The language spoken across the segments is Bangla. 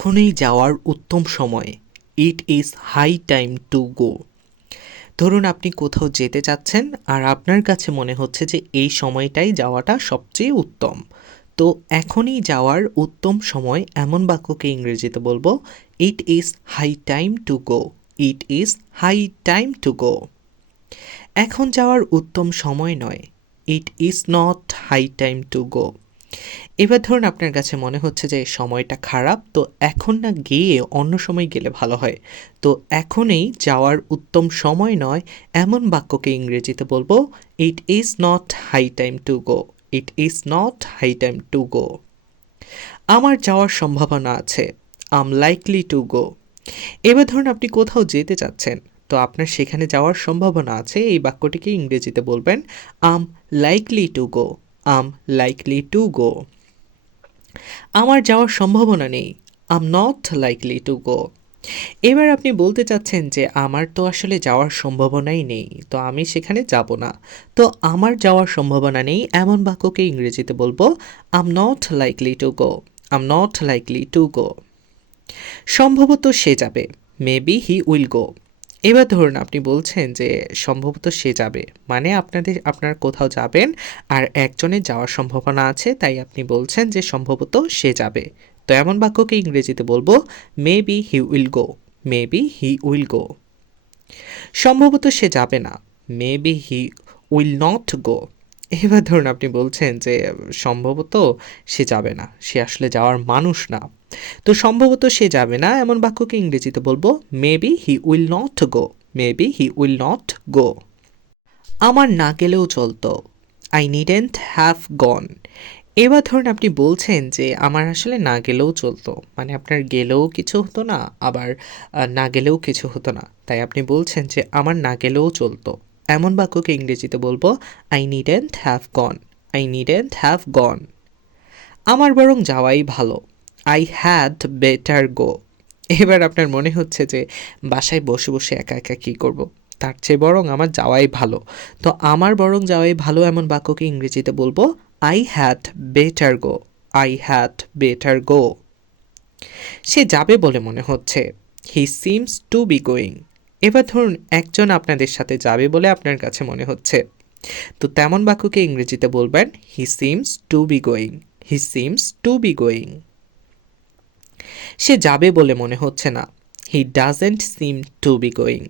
এখনই যাওয়ার উত্তম সময়। It is high time to go. ধরুন আপনি কোথাও যেতে চাচ্ছেন আর আপনার কাছে মনে হচ্ছে যে এই সময়টাই যাওয়াটা সবচেয়ে উত্তম। তো এখনই যাওয়ার উত্তম সময় এমন বাক্যকে ইংরেজিতে বলবো it is high time to go. It is high time to go. এখন যাওয়ার উত্তম সময় নয়। It is not high time to go. এবার ধরুন আপনার কাছে মনে হচ্ছে যে সময়টা খারাপ, তো এখন না গিয়ে অন্য সময় গেলে ভালো হয়। তো এখনই যাওয়ার উত্তম সময় নয় এমন বাক্যকে ইংরেজিতে বলবো it is not high time to go. It is not high time to go. আমার যাওয়ার সম্ভাবনা আছে। I'm likely to go. এবার ধরুন আপনি কোথাও যেতে চাচ্ছেন, তো আপনার সেখানে যাওয়ার সম্ভাবনা আছে, এই বাক্যটিকে ইংরেজিতে বলবেন I'm likely to go. I'm likely to go. আমার যাওয়ার সম্ভাবনা নেই। I'm not likely to go. এবার আপনি বলতে চাচ্ছেন যে আমার তো আসলে যাওয়ার সম্ভাবনাই নেই, তো আমি সেখানে যাব না। তো আমার যাওয়ার সম্ভাবনা নেই এমন বাক্যকে ইংরেজিতে বলবো I'm not likely to go. I'm not likely to go. সম্ভবত সে যাবে। Maybe he will go. এবার ধরুন আপনি বলছেন যে সম্ভবত সে যাবে, মানে আপনার কোথাও যাবেন আর একজনের যাওয়ার সম্ভাবনা আছে, তাই আপনি বলছেন যে সম্ভবত সে যাবে। তো এমন বাক্যকে ইংরেজিতে বলবো maybe he will go. Maybe he will গো। সম্ভবত সে যাবে না। মেবি হি উইল নট গো। এবার ধরুন আপনি বলছেন যে সম্ভবত সে যাবে না, সে আসলে যাওয়ার মানুষ না। তো সম্ভবত সে যাবে না এমন বাক্যকে ইংরেজিতে বলবো maybe he will not go. Maybe he will not go. আমার না গেলেও চলতো। I needn't have gone. এবার ধরুন আপনি বলছেন যে আমার আসলে না গেলেও চলতো, মানে আপনার গেলেও কিছু হতো না, আবার না গেলেও কিছু হতো না, তাই আপনি বলছেন যে আমার না গেলেও চলতো। এমন বাক্যকে ইংরেজিতে বলবো I needn't have gone. I needn't have gone. আমার বরং যাওয়াই ভালো। I had better go. এবার আপনার মনে হচ্ছে যে বাসায় বসে বসে একা একা কী করব, তার চেয়ে বরং আমার যাওয়াই ভালো। তো আমার বরং যাওয়াই ভালো এমন বাক্যকে ইংরেজিতে বলবো I had better go. I had better go. সে যাবে বলে মনে হচ্ছে। He seems to be going. এবার ধরুন একজন আপনাদের সাথে যাবে বলে আপনার কাছে মনে হচ্ছে, তো তেমন বাক্যকে ইংরেজিতে বলবেন he seems to be going. He seems to be going. সে যাবে বলে মনে হচ্ছে না। He doesn't seem to be going.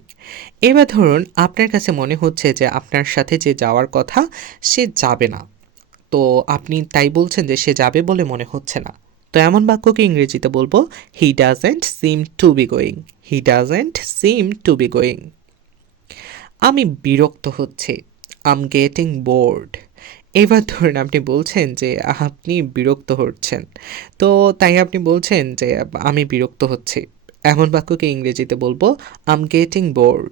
এবার ধরুন আপনার কাছে মনে হচ্ছে যে আপনার সাথে যে যাওয়ার কথা সে যাবে না, তো আপনি তাই বলছেন যে সে যাবে বলে মনে হচ্ছে না। তো এমন বাক্যকে ইংরেজিতে বলবো he doesn't seem to be going. He doesn't seem to be going. আমি বিরক্ত হচ্ছি। I'm getting bored. এবার ধরুন আপনি বলছেন যে আপনি বিরক্ত হচ্ছেন, তো তাই আপনি বলছেন যে আমি বিরক্ত হচ্ছি। এমন বাক্যকে ইংরেজিতে বলবো আম গেটিং বোর্ড।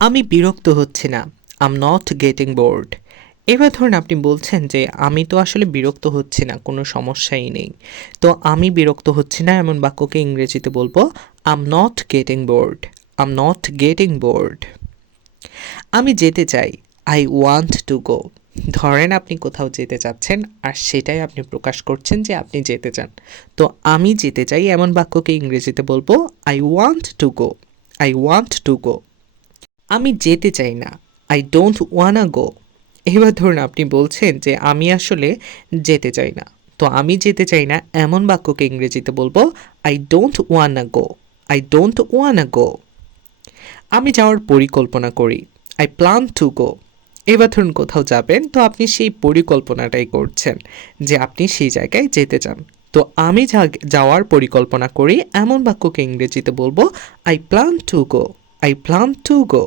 আমি বিরক্ত হচ্ছি না। আম নট গেটিং বোর্ড। এবার ধরুন আপনি বলছেন যে আমি তো আসলে বিরক্ত হচ্ছি না, কোনো সমস্যাই নেই। তো আমি বিরক্ত হচ্ছি না এমন বাক্যকে ইংরেজিতে বলবো I'm not getting bored. I'm not getting bored. আমি যেতে চাই। I want to go. ধরেন আপনি কোথাও যেতে চাচ্ছেন আর সেটাই আপনি প্রকাশ করছেন যে আপনি যেতে চান। তো আমি যেতে চাই এমন বাক্যকে ইংরেজিতে বলবো I want to go. I want to গো। আমি যেতে চাই না। আই ডোন্ট ওয়ানা গো। এবার ধরুন আপনি বলছেন যে আমি আসলে যেতে চাই না, তো আমি যেতে চাই না এমন বাক্যকে ইংরেজিতে বলবো I don't wanna go. I don't wanna go. আমি যাওয়ার পরিকল্পনা করি। I plan to go. এবার ধরুন কোথাও যাবেন, তো আপনি সেই পরিকল্পনাটাই করছেন যে আপনি সেই জায়গায় যেতে চান। তো আমি যাওয়ার পরিকল্পনা করি এমন বাক্যকে ইংরেজিতে বলবো I plan to go. I plan to গো।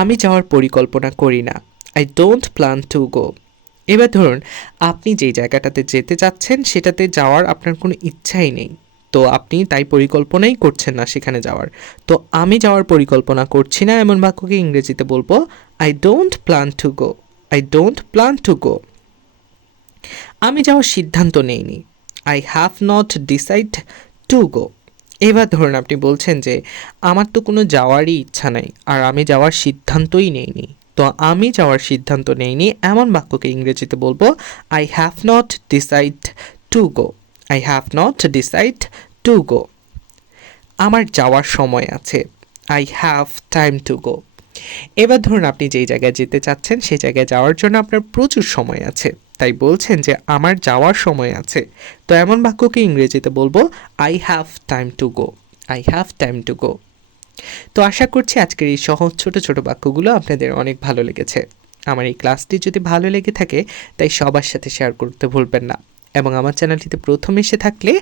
আমি যাওয়ার পরিকল্পনা করি না। I don't plan to go. এবার ধরুন আপনি যেই জায়গাটাতে যেতে চাচ্ছেন সেটাতে যাওয়ার আপনার কোনো ইচ্ছাই নেই, তো আপনি তাই পরিকল্পনাই করছেন না সেখানে যাওয়ার। তো আমি যাওয়ার পরিকল্পনা করছি না এমন বাক্যকে ইংরেজিতে বলবো I don't plan to go. I don't plan to গো। আমি যাওয়ার সিদ্ধান্ত নেইনি। I have not decide to go. এবার ধরুন আপনি বলছেন যে আমার তো কোনো যাওয়ারই ইচ্ছা নাই আর আমি যাওয়ার সিদ্ধান্তই নেইনি। তো আমি যাওয়ার সিদ্ধান্ত নেইনি এমন বাক্যকে ইংরেজিতে বলবো I have not decide to go. I have not decide to go. আমার যাওয়ার সময় আছে, I have time to go. এবার ধরুন আপনি যেই জায়গায় যেতে চাচ্ছেন সেই জায়গায় যাওয়ার জন্য আপনার প্রচুর সময় আছে, তাই বলছেন যে আমার যাওয়ার সময় আছে। তো এমন বাক্যকে ইংরেজিতে বলবো I have time to go. I have time to গো। তো আশা করছি আজকের এই সহজ ছোট ছোট বাক্যগুলো আপনাদের অনেক ভালো লেগেছে। আমার এই ক্লাসটি যদি ভালো লেগে থাকে তাই সবার সাথে শেয়ার করতে ভুলবেন না, এবং আমার চ্যানেলটিতে প্রথম এসে থাকলে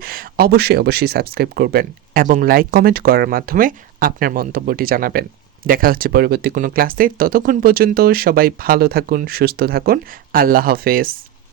অবশ্যই সাবস্ক্রাইব করবেন এবং লাইক কমেন্ট করার মাধ্যমে আপনার মন্তব্যটি জানাবেন। দেখা হচ্ছে পরবর্তী কোনো ক্লাসে, ততক্ষণ পর্যন্ত সবাই ভালো থাকুন, সুস্থ থাকুন। আল্লাহ হাফেজ।